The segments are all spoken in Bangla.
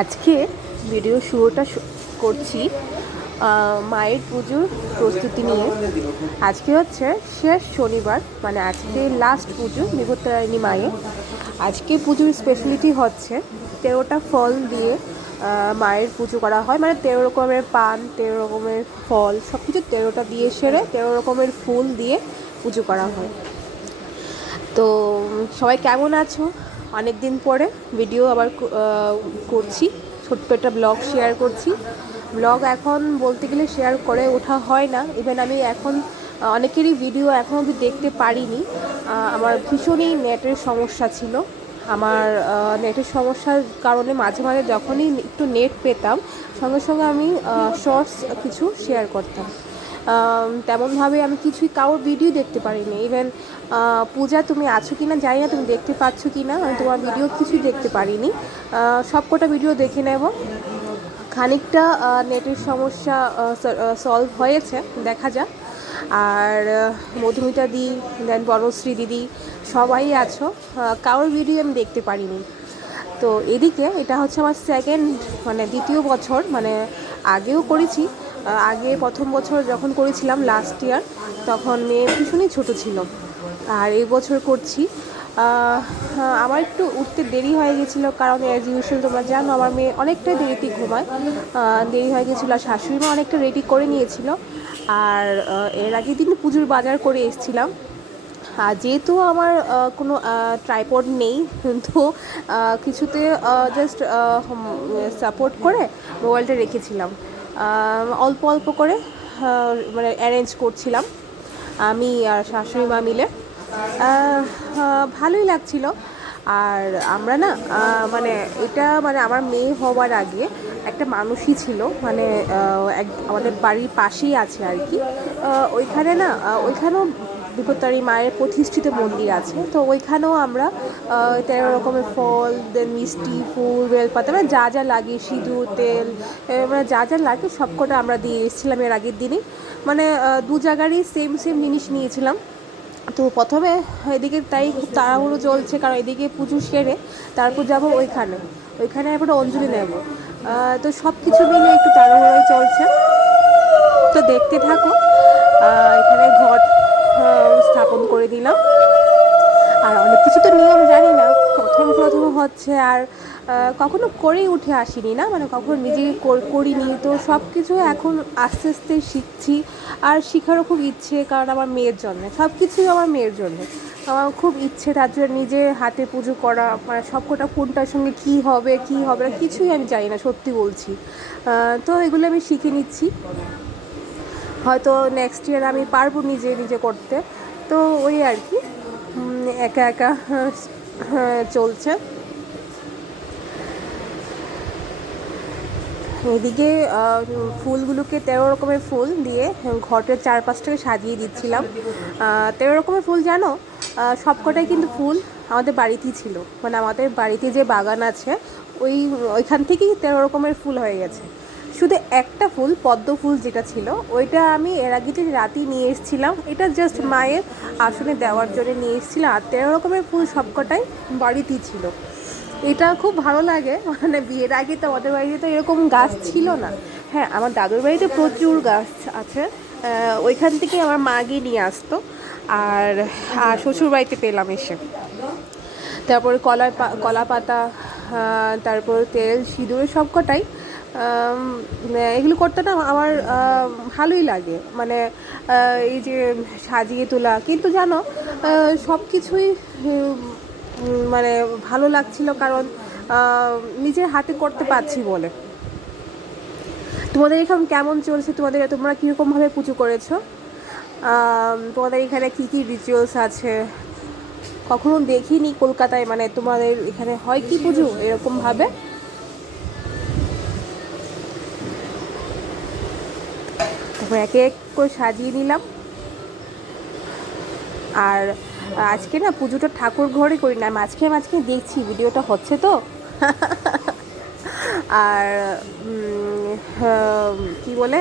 আজকে ভিডিও শুরুটা করছি মায়ের পুজোর প্রস্তুতি নিয়ে। আজকে হচ্ছে শেষ শনিবার মানে আজকে লাস্ট পুজো বিপত্তারিণী মায়ের। আজকে পুজোর স্পেশালিটি হচ্ছে তেরোটা ফল দিয়ে মায়ের পুজো করা হয়। মানে তেরো রকমের পান, তেরো রকমের ফল সব কিছু তেরোটা দিয়ে সেরে তেরো রকমের ফুল দিয়ে পুজো করা হয়। তো, সবাই কেমন আছো? অনেক দিন পরে ভিডিও আবার করছি। ছোট্ট একটা ব্লগ শেয়ার করছি। ব্লগ এখন বলতে গেলে শেয়ার করে ওঠা হয় না। ইভেন আমি এখন অনেকেরই ভিডিও এখন অবধি দেখতে পারিনি। আমার ভীষণই নেটের সমস্যা ছিল। আমার নেটের সমস্যার কারণে মাঝে মাঝে যখনই একটু নেট পেতাম, সঙ্গে সঙ্গে আমি শর্টস কিছু শেয়ার করতাম। তেমনভাবে আমি কিছুই কারোর ভিডিও দেখতে পারিনি। ইভেন পূজা তুমি আছো কি না জানি না তুমি দেখতে পাচ্ছ কি না আমি তোমার ভিডিও কিছুই দেখতে পারিনি। আহ, সবকটা ভিডিও দেখে নেব। খানিকটা নেটের সমস্যা সলভ হয়েছে দেখা যাক। আর মধুমিতা দি দেন বনশ্রী দিদি সবাই আছো। কারোর ভিডিও আমি দেখতে পারিনি। তো এদিকে এটা হচ্ছে আমার সেকেন্ড মানে দ্বিতীয় বছর মানে আগেও করেছি। আগে প্রথম বছর যখন করেছিলাম লাস্ট ইয়ার তখন মেয়ে ভীষণই ছোট ছিল। আর এই বছর করছি। আমার একটু উঠতে দেরি হয়ে গেছিল কারণ অ্যাজ ইউজুয়াল তোমরা জানো আমার মেয়ে অনেকটাই দেরিতে ঘুমায়। দেরি হয়ে গেছিল আর শাশুড়ি মা অনেকটা রেডি করে নিয়েছিল। আর এর আগের দিন পুজোর বাজার করে এসেছিলাম। আর যেহেতু আমার কোনো ট্রাইপড নেই, তো কিছুতে জাস্ট সাপোর্ট করে মোবাইলটা রেখেছিলাম। অল্প অল্প করে মানে অ্যারেঞ্জ করছিলাম, আমি আর শাশুড়ি মা মিলে ভালোই লাগছিল। আর আমরা না মানে এটা মানে আমার মেয়ে হওয়ার আগে একটা মানুষই ছিল মানে এক, আমাদের বাড়ির পাশেই আছে আর কি। ওইখানে না ওইখানেও বিপত্তারী মায়ের প্রতিষ্ঠিত মন্দির আছে। তো ওইখানেও আমরা তেরো রকমের ফল দেন মিষ্টি, ফুল, বেলপাতা মানে যা যা লাগে, সিঁদুর, তেল মানে যা যা লাগে সবকটা আমরা দিয়ে এসেছিলাম এর আগের দিনই। মানে দু জায়গারই সেম সেম জিনিস নিয়েছিলাম। তো প্রথমে এদিকে তাই খুব তাড়াহুড়ো চলছে, কারণ এদিকে পুজো সেরে তারপর যাব ওইখানে। ওইখানে এবার অঞ্জলি নেব। তো সব কিছু মিলে একটু তাড়াহুড়োই চলছে। তো দেখতে থাকো এখানে ঘট স্থাপন করে দিলাম। আর অনেক কিছু তো নিয়ম জানি না, প্রথম প্রথম হচ্ছে আর কখনো করেই উঠে আসিনি না মানে কখনো নিজেকে করিনি। তো সব কিছু এখন আস্তে আস্তে শিখছি। আর শেখারও খুব ইচ্ছে, কারণ আমার মেয়ের জন্য সব কিছুই আমার মেয়ের জন্য আমার খুব ইচ্ছে তার জন্য নিজে হাতে পুজো করা মানে সবকটা কোনটার সঙ্গে কী হবে কী হবে না, কিছুই আমি জানি না, সত্যি বলছি। তো এগুলো আমি শিখে নিচ্ছি। হয়তো নেক্সট ইয়ার আমি পারব নিজে নিজে করতে। তো ওই আর কি একা একা হ্যাঁ, চলছে। এদিকে ফুলগুলোকে তেরো রকমের ফুল দিয়ে ঘটের চারপাশটাকে সাজিয়ে দিচ্ছিলাম। তেরো রকমের ফুল জানো? সবকটাই কিন্তু ফুল আমাদের বাড়িতেই ছিল। মানে আমাদের বাড়িতে যে বাগান আছে ওই ওইখান থেকেই তেরো রকমের ফুল হয়ে গেছে। শুধু একটা ফুল, পদ্ম ফুল যেটা ছিল, ওইটা আমি এর আগে যে রাতেই নিয়ে এসেছিলাম, এটা জাস্ট মায়ের আসনে দেওয়ার জন্য নিয়ে এসেছিলাম, আর তেরো রকমের ফুল সবকটাই বাড়িতেই ছিল। এটা খুব ভালো লাগে মানে বিয়ের আগে তো আমাদের বাড়িতে তো এরকম গাছ ছিল না। হ্যাঁ আমার দাদুর বাড়িতে প্রচুর গাছ আছে ওইখান থেকে আমার মা গিয়ে নিয়ে আসতো, আর আর শ্বশুর বাড়িতে পেলাম এসে। তারপর কলার কলা পাতা তারপর তেল, সিঁদুর, সবকটাই এগুলো করতে না আমার ভালোই লাগে। মানে এই যে সাজিয়ে তোলা। কিন্তু জানো সব কিছুই মানে ভালো লাগছিল কারণ নিজের হাতে করতে পারছি বলে। তোমাদের এখন কেমন চলছে? তোমাদের তোমরা কীরকমভাবে পুজো করেছ? তোমাদের এখানে কী কী রিচুয়ালস আছে? কখনো দেখিনি কলকাতায় মানে তোমাদের এখানে হয় কি পুজো এরকমভাবে তারপর একে এক করে সাজিয়ে নিলাম। আর আজকে না পুজোটা ঠাকুর ঘরে করি না মাঝখানে মাঝখানে দেখছি ভিডিওটা হচ্ছে তো। আর হ্যাঁ, কি বলে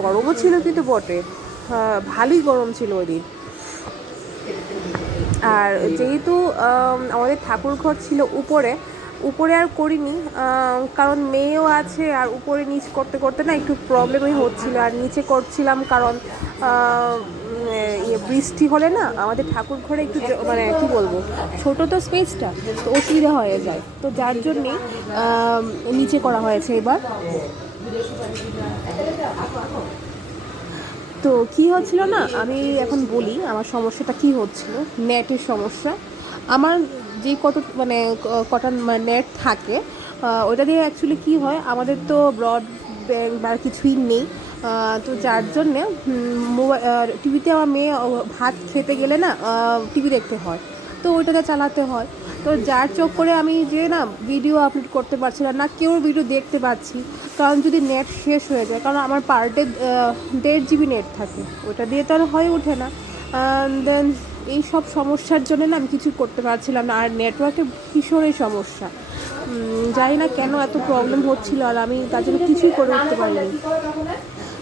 গরমও ছিল কিন্তু বটে। হ্যাঁ, ভালোই গরম ছিল ওই দিন। আর যেহেতু আমাদের ঠাকুর ঘর ছিল উপরে উপরে আর করিনি কারণ মেয়েও আছে আর উপরে নিচ করতে করতে না একটু প্রবলেমই হচ্ছিল। আর নিচে করছিলাম কারণ ইয়ে বৃষ্টি হলে না আমাদের ঠাকুর ঘরে একটু মানে কী বলব, ছোট তো স্পেসটা তো অসুবিধা হয়ে যায়। তো যার জন্যে নিচে করা হয়েছে এবার। তো কি হচ্ছিল না, আমি এখন বলি আমার সমস্যাটা কি হচ্ছিল নেটের সমস্যা। আমার যে কত মানে কটা নেট থাকে ওটা দিয়ে অ্যাকচুয়ালি কী হয়, আমাদের তো ব্রড বা কিছুই নেই তো যার জন্যে মোবাইল টিভিতে আমার মেয়ে ভাত খেতে গেলে না টিভি দেখতে হয়, তো ওইটাকে চালাতে হয়, তো যার চোখ করে আমি যে না ভিডিও আপলোড করতে পারছি না না কেউ ভিডিও দেখতে পাচ্ছি, কারণ যদি নেট শেষ হয়ে যায়, কারণ আমার পার ডে দেড় জিবি নেট থাকে ওটা দিয়ে তো আর হয়ে ওঠে না দেন এই সব সমস্যার জন্য না আমি কিছু করতে পারছিলাম না। আর নেটওয়ার্কের ভীষণই সমস্যা। জানি না কেন এত প্রবলেম হচ্ছিল আর আমি তার জন্য কিছুই করে উঠতে পারিনি।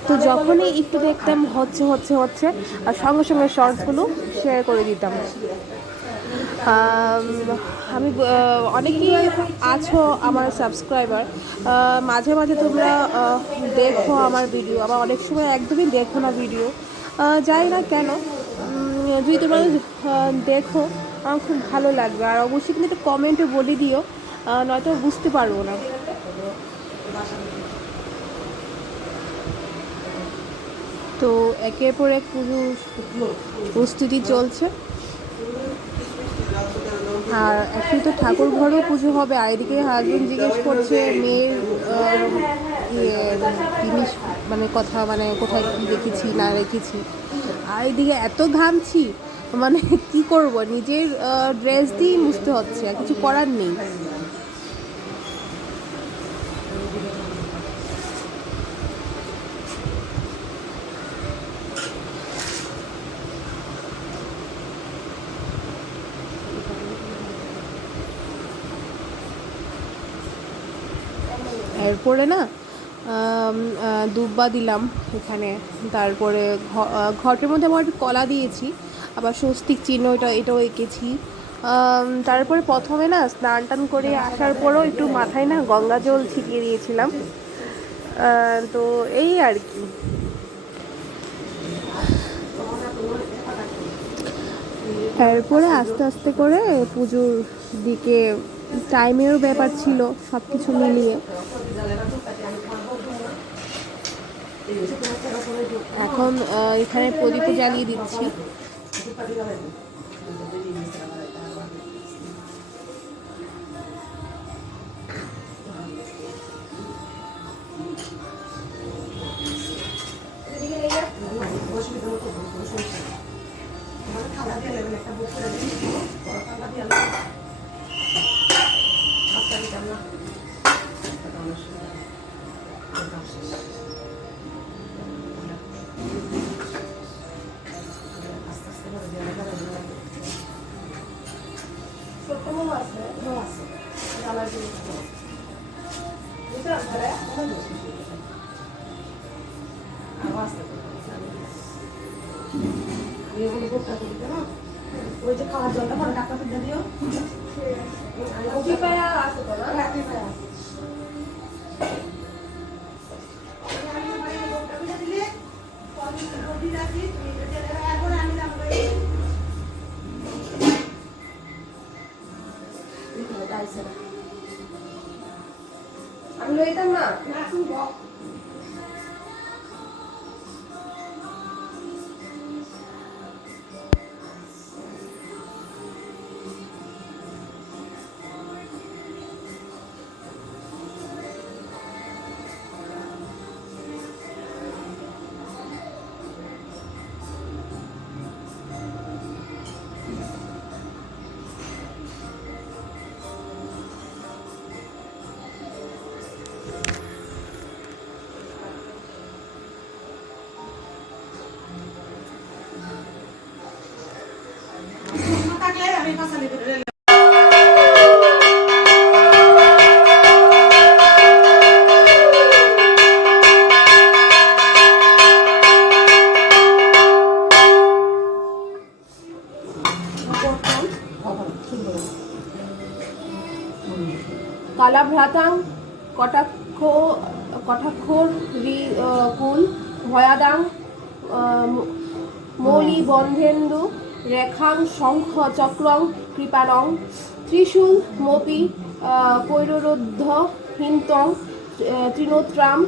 তো যখনই একটু দেখতাম হচ্ছে হচ্ছে হচ্ছে, আর সঙ্গে সঙ্গে শর্টসগুলো শেয়ার করে দিতাম। আমি অনেকেই আছো আমার সাবস্ক্রাইবার মাঝে মাঝে তোমরা দেখো আমার ভিডিও আবার অনেক সময় একদমই দেখো না ভিডিও যাই না কেন। যদি তোমরা দেখো, আমার খুব ভালো লাগবে। আর অবশ্যই কিন্তু একটা কমেন্টে বলে দিও নয়তো বুঝতে পারব না। তো একের পর এক পুজো প্রস্তুতি চলছে। আর অ্যাকচুয়ালি তো ঠাকুর ঘরেও পুজো হবে, আর এদিকে হাজবেন্ড জিজ্ঞেস করছে, মেয়ের ইয়ে জিনিস মানে কথা মানে কোথায় কী রেখেছি না রেখেছি আর এদিকে এত ঘামছি মানে কি করব? নিজের ড্রেস দিয়েই মুছতে হচ্ছে, আর কিছু করার নেই। এরপরে না দুব্বা দিলাম এখানে। তারপরে ঘটের মধ্যে আমার একটু কলা দিয়েছি, আবার স্বস্তিক চিহ্ন এটা, এটাও এঁকেছি। তারপরে প্রথমে না স্নান টান করে আসার পরেও একটু মাথায় না গঙ্গা জল ছিটিয়ে দিয়েছিলাম। তো এই আর কি। তারপরে আস্তে আস্তে করে পুজোর দিকে টাইমেরও ব্যাপার ছিল সব কিছু মিলিয়ে। এখন এখানে প্রদীপ জ্বালিয়ে দিচ্ছি। মৌলি বন্ধেন্দু রেখাং শঙ্খ চক্রং কৃপারং ত্রিশূল মপি আহ, হিন্তং তৃণোত্রাম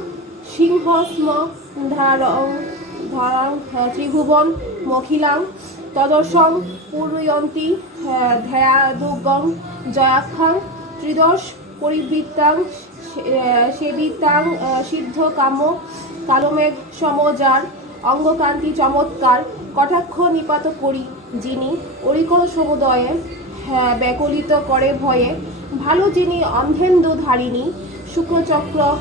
সিংহ স্ম ধারং ধরাং ত্রিভুবন মখিলাং তদর্শং পূর্বয়ন্তী ধ্যায়াদুগং জয়াখ্যাং ত্রিদশ পরিবৃত্তাং সেবিতাং সিদ্ধ কাম্য কালমেঘ সমজার অঙ্গকান্তি চমৎকার কটাক্ষ নিপাত করি যিনি অরিকর সমুদয়ে হ্যাঁ, ব্যাকলিত করে ভয়ে। ভালো যিনি অন্ধেন্দু ধারিণী শুক্রচক্র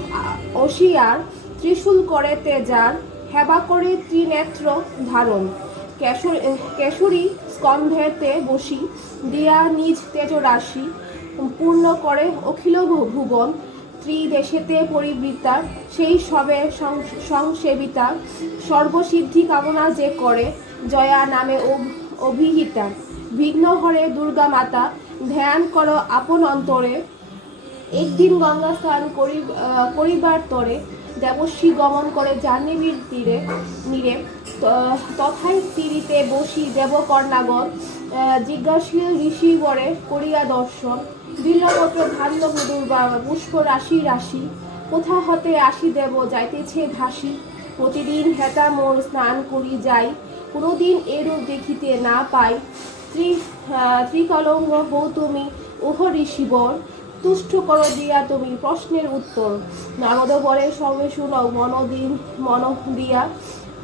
অসিয়ার ত্রিশূল করে তেজার হেবা করে ত্রিনেত্র ধারণ। কেশর- স্কন্ধেতে বসি দিয়া নিজ তেজ রাশি পূর্ণ করে অখিল ভু- ভুবন ত্রিদেশেতে পরিবৃত্তার সেই সবে সংসেবিতা, সর্বসিদ্ধি কামনা যে করে, জয়া নামে অভ- অভিহিতা। বিঘ্ন হরে দুর্গা মাতা, ধ্যান করো আপন অন্তরে। একদিন গঙ্গা স্নান করি করিবার তরে, দেবশ্রী গমন করে জাহ্নবীর তীরে, নীরে তথায় তীরিতে বসি দেবকর্ণাগর আহ, জিজ্ঞাসীল ঋষি বরে করিয়া দর্শন বিল্লপত্র ধান্য দুর্বা পুষ্প রাশি রাশি কোথা হতে আসি দেব যাইতেছে ভাসি প্রতিদিন হেতা মোর স্নান করি যাই কোনোদিন এরূপ দেখিতে না পাই। ত্রি ত্রিকলঙ্গ হৌ তুমি ওহ ঋষিবর তুষ্ট কর দিয়া তুমি প্রশ্নের উত্তর। নারদ বরে সবে শুনও মনদিন মন দিয়া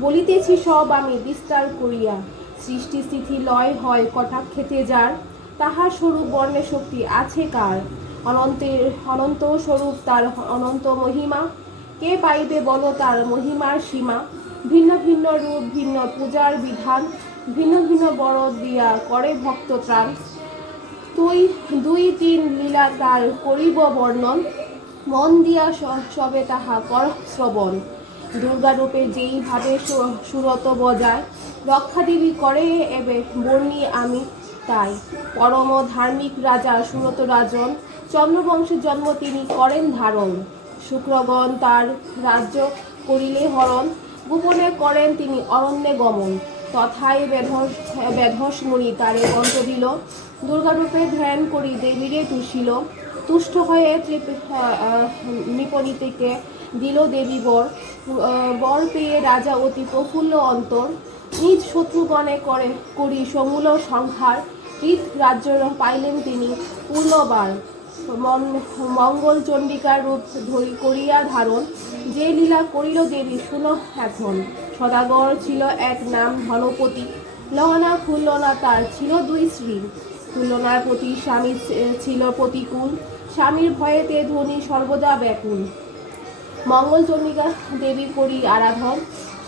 বলিতেছি সব আমি বিস্তার করিয়া। সৃষ্টি স্থিতি লয় হয় কটাক্ষেতে যার, তাহার স্বরূপ বর্ণে শক্তি আছে কার? অনন্তের, অনন্ত স্বরূপ তার অনন্ত মহিমা। কে পাইবে বলো তার মহিমার সীমা? ভিন্ন ভিন্ন রূপ, ভিন্ন পূজার বিধান, ভিন্ন ভিন্ন বড় দিয়া করে ভক্ত ত্রাণ। তুই, দুই তিন লীলা তার করিব বর্ণন। মন দিয়া সবে তাহা কর শ্রবণ। দুর্গা রূপে যেইভাবে সুরত বজায় রক্ষাদেবী করে এবে বর্ণি আমি তাই। পরম ধার্মিক রাজা সুরত রাজন, চন্দ্রবংশের জন্ম তিনি করেন ধারণ। শুক্রগণ তার রাজ্য করিলে হরণ, গোপনে করেন তিনি অরণ্যে গমন। তথায় বেধস বেধস মুনি তারে কণ্ঠ দিল, দুর্গারূপে ধ্যান করি দেবীরে তুষিল। তুষ্ট হয়ে নৃপনীতিকে দিল দেবী বর। বর পেয়ে রাজা অতি প্রফুল্ল অন্তর। নিজ শত্রুগণে করে করি সমূল সংহার। হৃদ রাজ্য পাইলেন তিনি পূর্ণবার। মঙ্গল চণ্ডিকার রূপ ধরি করিয়া ধারণ। যে লীলা করিল দেবী, শুনো এখন। সদাগর ছিল এক নাম ধনপতি। লহনা খুল্লনা তার, ছিল দুই স্ত্রী। খুল্লনার প্রতি স্বামী ছিল প্রতিকূল। স্বামীর ভয়েতে ধনী সর্বদা ব্যাকুল। মঙ্গল চন্ডিকা দেবী করি আরাধন।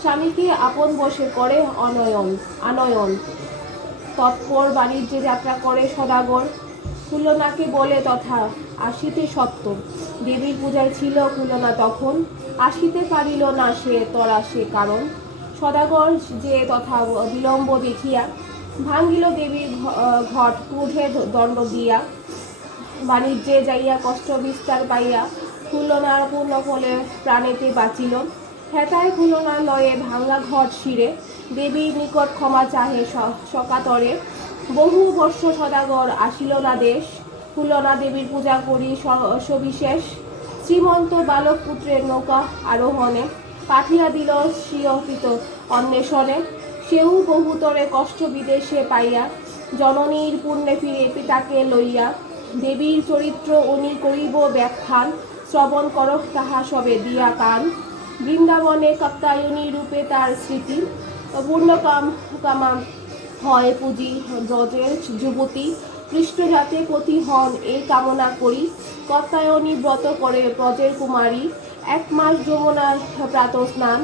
স্বামীকে আপন বসে করে অনয়ন, আনয়ন। তৎপর বাণিজ্যে যাত্রা করে সদাগর কুলনাকে বলে তথা আসিতে সত্য। দেবীর পূজায় ছিল কুলনা তখন, আসিতে পারিল না সে, তরা সে কারণ। সদাগর যে তথা বিলম্ব দেখিয়া, ভাঙ্গিল দেবীর ঘট ক্রুধে দণ্ড দিয়া। বাণিজ্যে যাইয়া কষ্ট বিস্তার পাইয়া, খুলনার পূর্ণ ফলে প্রাণেতে বাঁচিল। হেতায় খুলনার লয়ে ভাঙ্গা ঘট শিরে দেবীর নিকট ক্ষমা চাহে সকাতরে। বহু বর্ষ সদাগর আসিল না দেশ খুলনা দেবীর পূজা করি সবিশেষ। শ্রীমন্ত বালক পুত্রের নৌকা আরোহণে পাঠিয়া দিল স্বীয়কৃত অন্বেষণে। সেও বহুতরে কষ্ট বিদেশে পাইয়া, জননীর পুণ্যে ফিরে পিতাকে লইয়া, দেবীর চরিত্র উনি করিব ব্যাখ্যান, শ্রবণ করক তাহা সবে দিয়া কান। বৃন্দাবনে কাপ্তায়নী রূপে তার স্মৃতি পূর্ণ কাম কামা হয় পুঁজি, ব্রজের যুবতী। কৃষ্ণ যাতে পতি হন এই কামনা করি। কত্তায়নী ব্রত করে ব্রজের কুমারী। এক মাস যমুনার প্রাত স্নান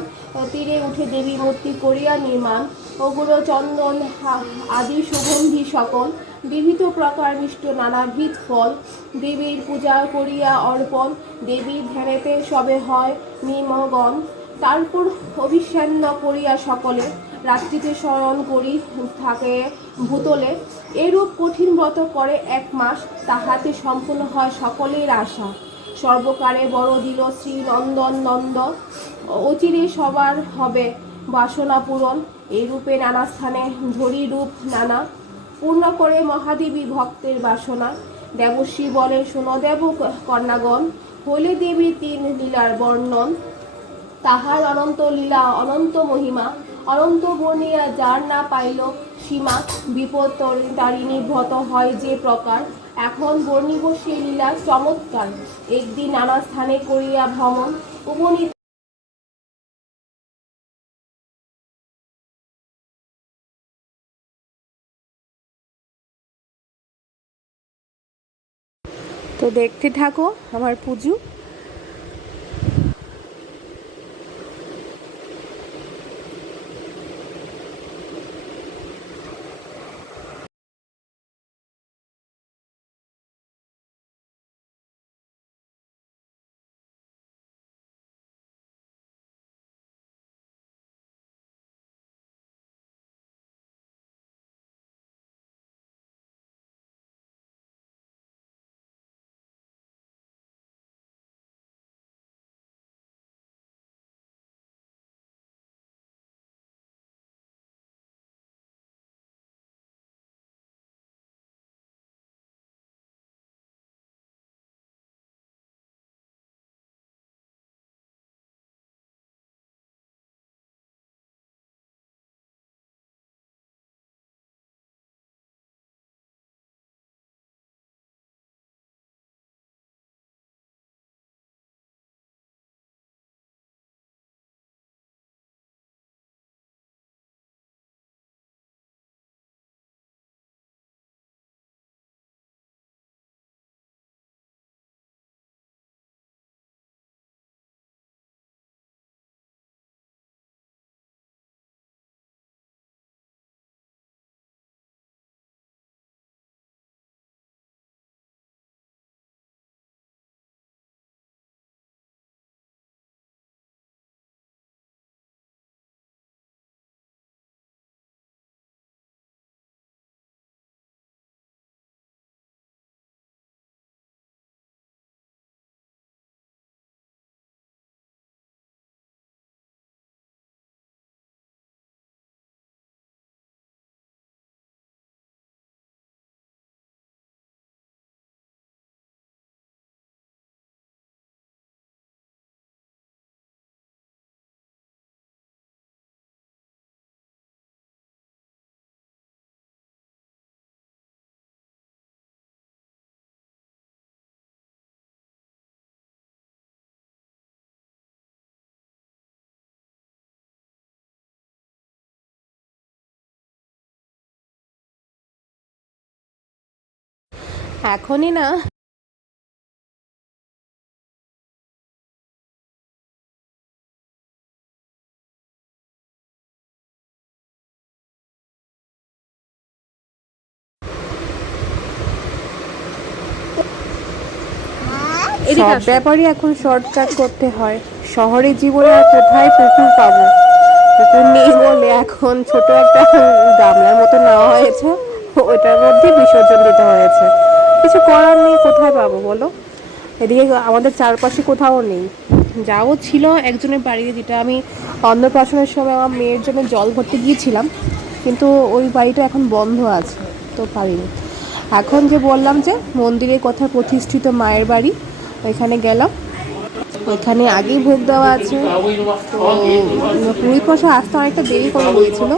তীরে উঠে দেবী মূর্তি করিয়া নির্মাণ। অগুর চন্দন, আদি সুগন্ধি সকল বিবিধ প্রকার মিষ্ট নানাবিধ ফল। দেবীর পূজা করিয়া অর্পণ, দেবীর ধ্যানেতে সবে হয় নিমগণ। তারপর অভিষেন্ন করিয়া সকলে রাত্রিতে শয়ন করি থাকে ভূতলে। এরূপ কঠিন ব্রত করে এক মাস তাহাতে সম্পূর্ণ হয় সকলের আশা। সর্বকারে বড় দিল শ্রী নন্দন নন্দ। অচিরে সবার হবে বাসনা পূরণ। এই রূপে নানা স্থানে ধরি রূপ নানা পূর্ণ করে মহাদেবী ভক্তের বাসনা। দেবশ্রী বলে শোনো দেব কন্যাগণ, হলে দেবী তিন লীলার বর্ণন। তাহার অনন্ত লীলা, অনন্ত মহিমা, অনন্ত বর্ণিয়া যার না পাইল সীমা, বিপদ তরি- তারিণী ব্রত হয় যে প্রকার। এখন বর্ণিব লীলা চমৎকার। একদিন নানা স্থানে করিয়া ভ্রমণ, উপনীত তো দেখতে থাকো আমার পুজো। এখনই না। সব ব্যাপারই এখন শর্টকাট করতে হয়। শহরের জীবনে আর কোথায় পুকুর পাবো? পুকুর নেই বলে এখন ছোট একটা গামলার মতো নেওয়া হয়েছে। ওটার মধ্যে বিসর্জন দিতে হয়েছে। কিছু করার নেই, কোথায় পাবো বলো? এদিকে আমাদের চারপাশে কোথাও নেই। যাও ছিল একজনের বাড়িতে যেটা আমি অন্নপ্রাশনের সময় আমার মেয়ের জন্য জল ভরতে গিয়েছিলাম, কিন্তু ওই বাড়িটা এখন বন্ধ আছে, তো পারিনি। এখন যে বললাম যে মন্দিরের কথা প্রতিষ্ঠিত মায়ের বাড়ি, ওইখানে গেলাম। ওইখানে আগেই ভোগ দেওয়া আছে। তো কষা আসতে অনেকটা দেরি করে গিয়েছিল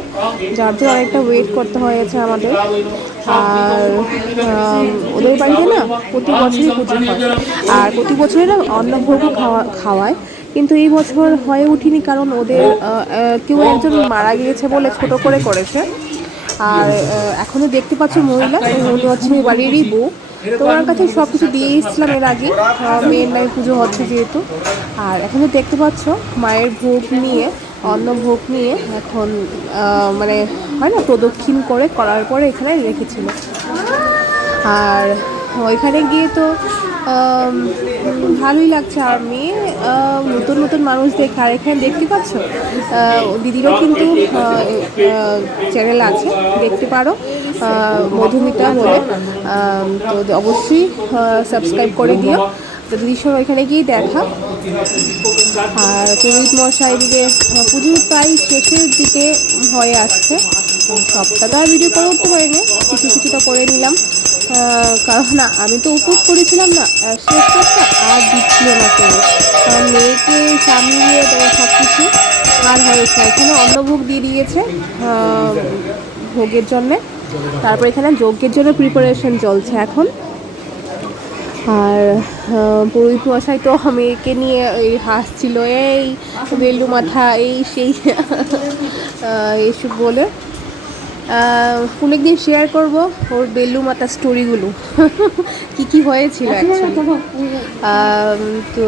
যার জন্য অনেকটা ওয়েট করতে হয়েছে আমাদের। আর ওদের বাড়িতে না প্রতি বছরই পুজো হয়। আর প্রতি বছরই না অন্নভোগও খাওয়া খাওয়ায়। কিন্তু এই বছর হয়ে উঠিনি কারণ ওদের কেউ একজন মারা গিয়েছে বলে ছোট করে করেছে। আর আহ, এখনও দেখতে পাচ্ছ মহিলা উনি হচ্ছে বাড়িরই বউ। তো ওনার কাছে সব কিছু দিয়ে এসেছিলাম এর আগে। মেয়ের মায়ের পুজো হচ্ছে যেহেতু। আর এখন তো দেখতে পাচ্ছ, মায়ের ভোগ নিয়ে, অন্ন ভোগ নিয়ে এখন মানে হয় না, প্রদক্ষিণ করে করার পরে এখানে রেখেছিল। আর ওইখানে গিয়ে তো ভালোই লাগছে। আর মেয়ে নতুন নতুন মানুষ দেখে, আর এখানে দেখতে পাচ্ছ? দিদিরও কিন্তু চ্যানেল আছে, দেখতে পারো। মধুমিতা বলে। তো অবশ্যই সাবস্ক্রাইব করে দিও। তো দৃশ্য ওইখানে গিয়ে দেখা। আর পুরোহিত মশাই দিকে পুজোর প্রায় শেষের দিকে হয়ে আসছে। সবটা তো আর ভিডিও করে উঠতে পারিনি কিছু কিছু তো করে নিলাম। কারণ না, আমি তো উপোস করেছিলাম না। শেষ করতে আর দিচ্ছিল না করে কারণ মেয়েকে সামলিয়ে সব কিছু আর হয়েছে এখানে অন্নভোগ দিয়ে দিয়েছে ভোগের জন্যে। তারপর এখানে যজ্ঞের জন্য প্রিপারেশন চলছে এখন। আর পুরোহিত মশাই তো মেয়েকে নিয়ে এই হাসছিল, এই বেলু মাথা, এই সেই। এইসব বলে। কোন একদিন শেয়ার করব ওর বেলু মাথা স্টোরিগুলো কি কি হয়েছিল তো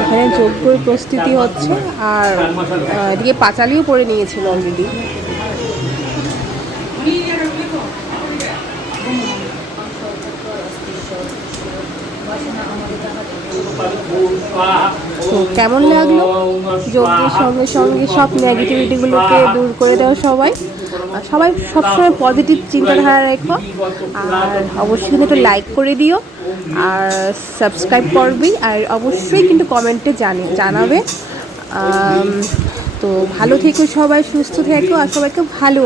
এখানে যজ্ঞর প্রস্তুতি হচ্ছে আর এদিকে পাঁচালিও পরে নিয়েছিল অলরেডি কেমন লাগল? যজ্ঞের সঙ্গে সঙ্গে সব নেগেটিভিটিগুলোকে দূর করে দাও সবাই। সবাই সবসময় পজিটিভ চিন্তাধারা রেখো। আর অবশ্যই কিন্তু একটু লাইক করে দিও। আর সাবস্ক্রাইব করবি। আর অবশ্যই কিন্তু কমেন্টে জানি, জানাবে। তো ভালো থেকো সবাই, সুস্থ থেকো। আর সবাইকে ভালো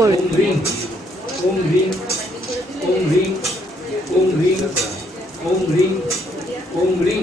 ওম হ্রিং ওম হ্রিং